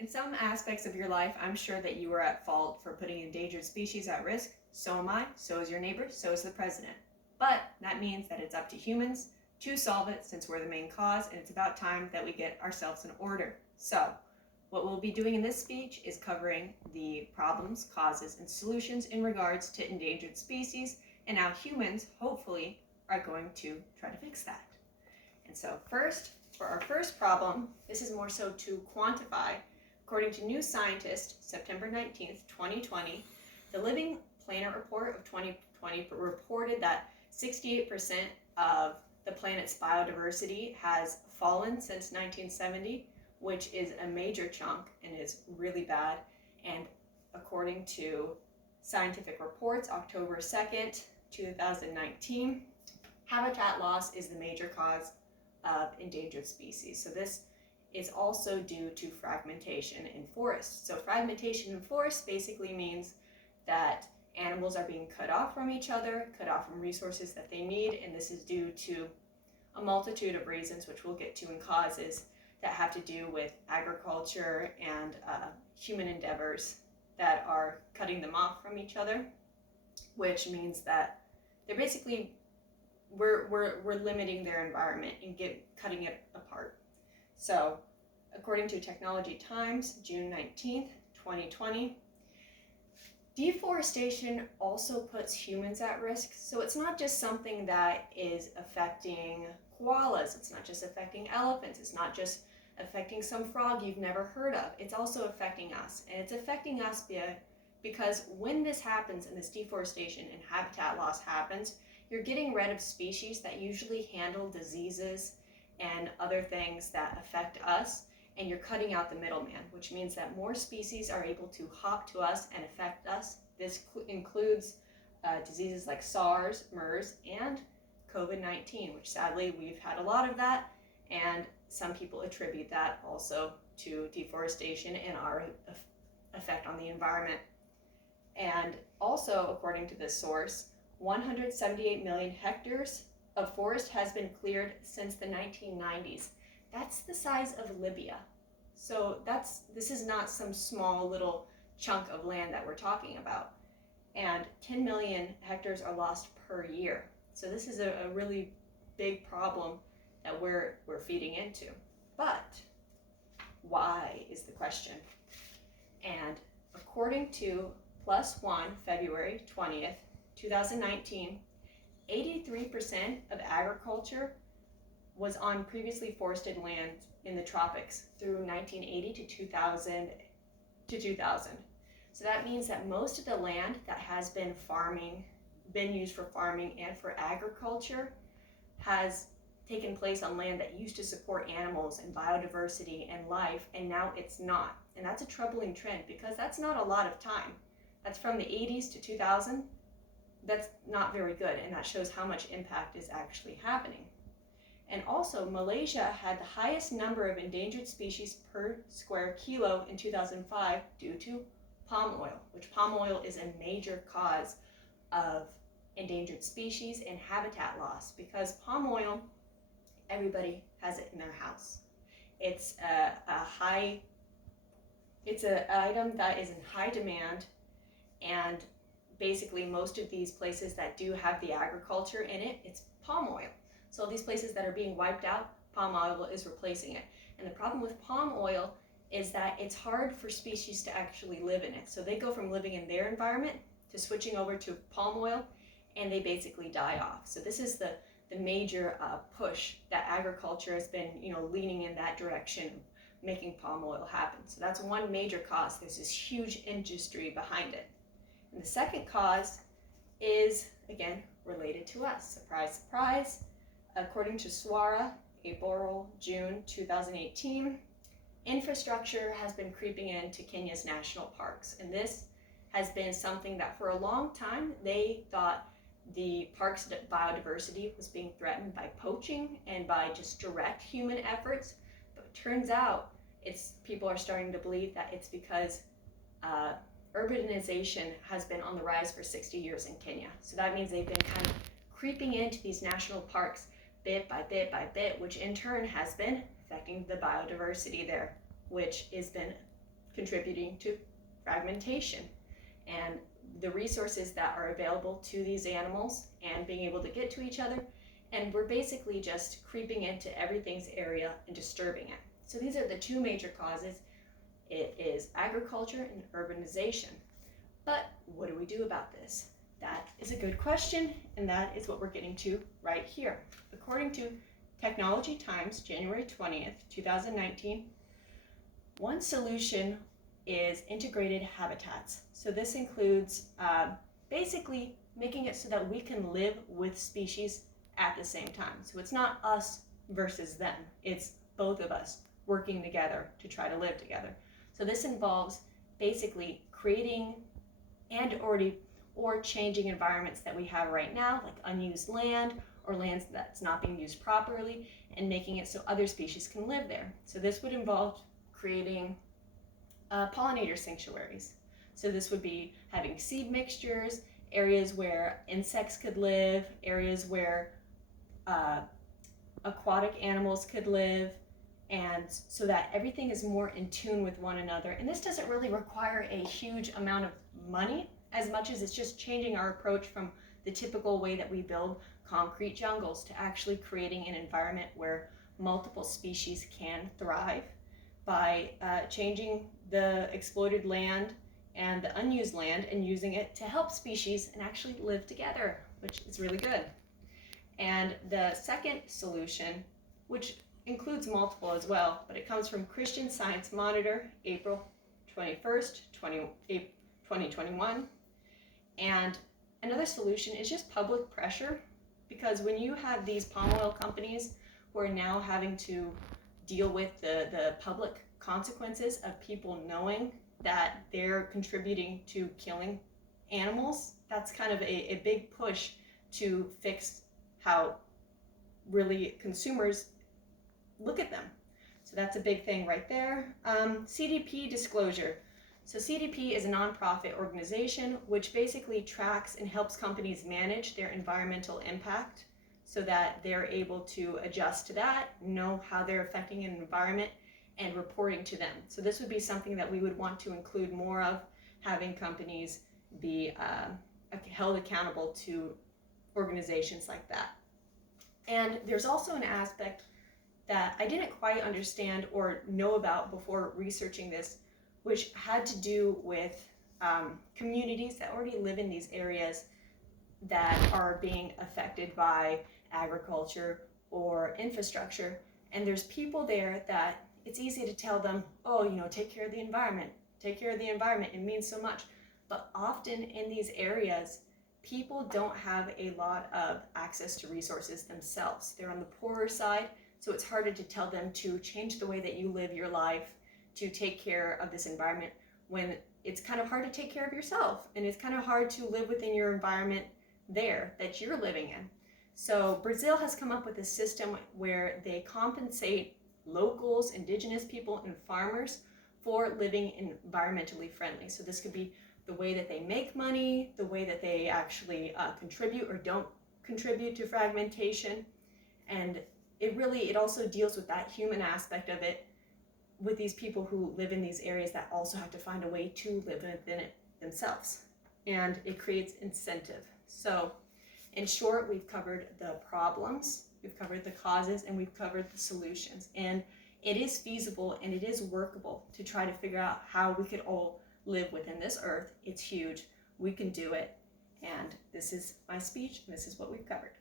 In some aspects of your life, I'm sure that you are at fault for putting endangered species at risk. So am I, so is your neighbor, so is the president. But that means that it's up to humans to solve it since we're the main cause, and it's about time that we get ourselves in order. So, what we'll be doing in this speech is covering the problems, causes, and solutions in regards to endangered species, and how humans, hopefully, are going to try to fix that. And so first, for our first problem, this is more so to quantify. According to New Scientist, September 19th, 2020, the Living Planet Report of 2020 reported that 68% of the planet's biodiversity has fallen since 1970, which is a major chunk and is really bad. And according to Scientific Reports, October 2nd, 2019, habitat loss is the major cause of endangered species. So this is also due to fragmentation in forests. So fragmentation in forests basically means that animals are being cut off from each other, cut off from resources that they need, and this is due to a multitude of reasons, which we'll get to in causes that have to do with agriculture and human endeavors that are cutting them off from each other, which means that they're basically we're limiting their environment and cutting it apart. So, according to Technology Times, June 19th, 2020, deforestation also puts humans at risk. So it's not just something that is affecting koalas, it's not just affecting elephants, it's not just affecting some frog you've never heard of. It's also affecting us. And it's affecting us because when this happens and this deforestation and habitat loss happens, you're getting rid of species that usually handle diseases and other things that affect us, and you're cutting out the middleman, which means that more species are able to hop to us and affect us. This includes diseases like SARS, MERS, and COVID-19, which sadly we've had a lot of that, and some people attribute that also to deforestation and our effect on the environment. And also, according to this source, 178 million hectares of forest has been cleared since the 1990s. That's the size of Libya. So this is not some small little chunk of land that we're talking about. And 10 million hectares are lost per year. So this is a really big problem that we're feeding into. But why is the question? And according to PLOS ONE, February 20th, 2019, 83% of agriculture was on previously forested land in the tropics through 1980 to 2000. So that means that most of the land that has been used for farming and for agriculture has taken place on land that used to support animals and biodiversity and life, and now it's not. And that's a troubling trend because that's not a lot of time. That's from the 80s to 2000. That's not very good, and that shows how much impact is actually happening. And also, Malaysia had the highest number of endangered species per square kilo in 2005 due to palm oil, which palm oil is a major cause of endangered species and habitat loss, because palm oil, everybody has it in their house. It's an item that is in high demand, and basically most of these places that do have the agriculture in it, it's palm oil. So these places that are being wiped out, palm oil is replacing it. And the problem with palm oil is that it's hard for species to actually live in it. So they go from living in their environment to switching over to palm oil, and they basically die off. So this is the major push that agriculture has been, leaning in that direction, making palm oil happen. So that's one major cause. There's this huge industry behind it. And the second cause is, again, related to us. Surprise, surprise. According to SWARA, April-June 2018, infrastructure has been creeping into Kenya's national parks. And this has been something that for a long time they thought the park's biodiversity was being threatened by poaching and by just direct human efforts. But it turns out people are starting to believe that it's because urbanization has been on the rise for 60 years in Kenya. So that means they've been kind of creeping into these national parks bit by bit by bit, which in turn has been affecting the biodiversity there, which has been contributing to fragmentation and the resources that are available to these animals and being able to get to each other. And we're basically just creeping into everything's area and disturbing it. So these are the two major causes. It is agriculture and urbanization. But what do we do about this? That is a good question, and that is what we're getting to right here. According to Technology Times, January 20th, 2019, one solution is integrated habitats. So this includes basically making it so that we can live with species at the same time. So it's not us versus them, it's both of us working together to try to live together. So this involves basically creating or changing environments that we have right now, like unused land or lands that's not being used properly, and making it so other species can live there. So this would involve creating pollinator sanctuaries. So this would be having seed mixtures, areas where insects could live, areas where aquatic animals could live, and so that everything is more in tune with one another. And this doesn't really require a huge amount of money as much as it's just changing our approach from the typical way that we build concrete jungles to actually creating an environment where multiple species can thrive by changing the exploited land and the unused land and using it to help species and actually live together, which is really good. And the second solution, which includes multiple as well, but it comes from Christian Science Monitor, April 21st, 2021. And another solution is just public pressure, because when you have these palm oil companies who are now having to deal with the public consequences of people knowing that they're contributing to killing animals, that's kind of a big push to fix how really consumers look at them. So that's a big thing right there. CDP disclosure. So CDP is a nonprofit organization which basically tracks and helps companies manage their environmental impact so that they're able to adjust to that, know how they're affecting an environment, and reporting to them. So this would be something that we would want to include more of, having companies be held accountable to organizations like that. And there's also an aspect that I didn't quite understand or know about before researching this, which had to do with communities that already live in these areas that are being affected by agriculture or infrastructure. And there's people there that it's easy to tell them, oh, take care of the environment, it means so much. But often in these areas, people don't have a lot of access to resources themselves. They're on the poorer side, so it's harder to tell them to change the way that you live your life to take care of this environment, when it's kind of hard to take care of yourself, and it's kind of hard to live within your environment there that you're living in. So Brazil has come up with a system where they compensate locals, indigenous people, and farmers for living environmentally friendly. So this could be the way that they make money, the way that they actually contribute or don't contribute to fragmentation. And it also deals with that human aspect of it, with these people who live in these areas that also have to find a way to live within it themselves. And it creates incentive. So in short, we've covered the problems, we've covered the causes, and we've covered the solutions. And it is feasible and it is workable to try to figure out how we could all live within this earth. It's huge. We can do it. And this is my speech, and this is what we've covered.